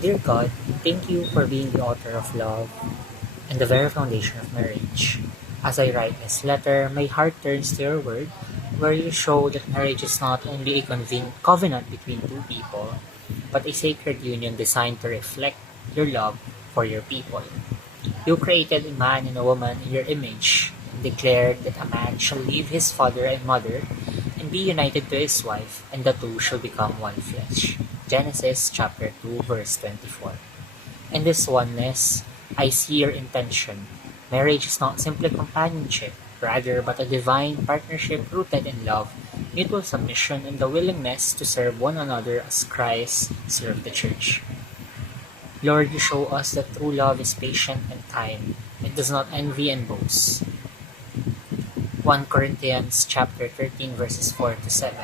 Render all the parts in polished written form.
Dear God, thank you for being the author of love and the very foundation of marriage. As I write this letter, my heart turns to your word, where you show that marriage is not only a covenant between two people, but a sacred union designed to reflect your love for your people. You created a man and a woman in your image, and declared that a man shall leave his father and mother and be united to his wife, and the two shall become one flesh. Genesis chapter 2 verse 24. In this oneness, I see your intention. Marriage is not simply companionship, rather but a divine partnership rooted in love, mutual submission, and the willingness to serve one another as Christ served the church. Lord, you show us that true love is patient and kind. It does not envy and boast. 1 Corinthians chapter 13 verses 4 to 7.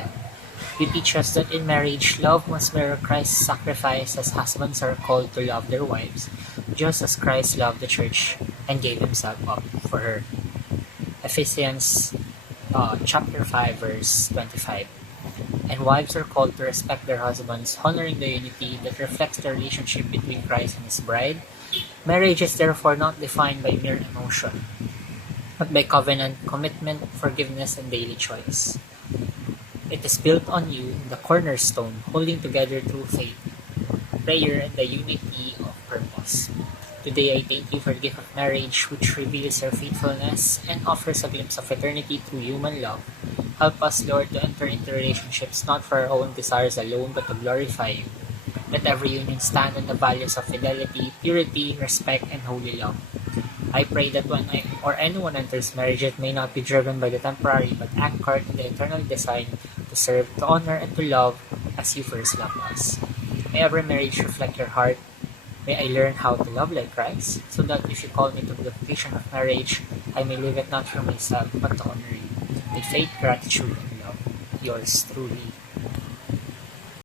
You teach us that in marriage, love must mirror Christ's sacrifice, as husbands are called to love their wives, just as Christ loved the church and gave himself up for her. Ephesians chapter 5 verse 25. And wives are called to respect their husbands, honoring the unity that reflects the relationship between Christ and his bride. Marriage is therefore not defined by mere emotion, but by covenant, commitment, forgiveness, and daily choice. It is built on you, the cornerstone, holding together through faith, prayer, and the unity of purpose. Today I thank you for the gift of marriage, which reveals your faithfulness and offers a glimpse of eternity through human love. Help us, Lord, to enter into relationships not for our own desires alone, but to glorify you. Let every union stand on the values of fidelity, purity, respect, and holy love. I pray that when anyone enters marriage, it may not be driven by the temporary, but anchored in the eternal design to serve, to honor, and to love as you first loved us. May every marriage reflect your heart. May I learn how to love like Christ, so that if you call me to the vocation of marriage, I may live it not for myself, but to honor you. With faith, gratitude, and love. Yours truly,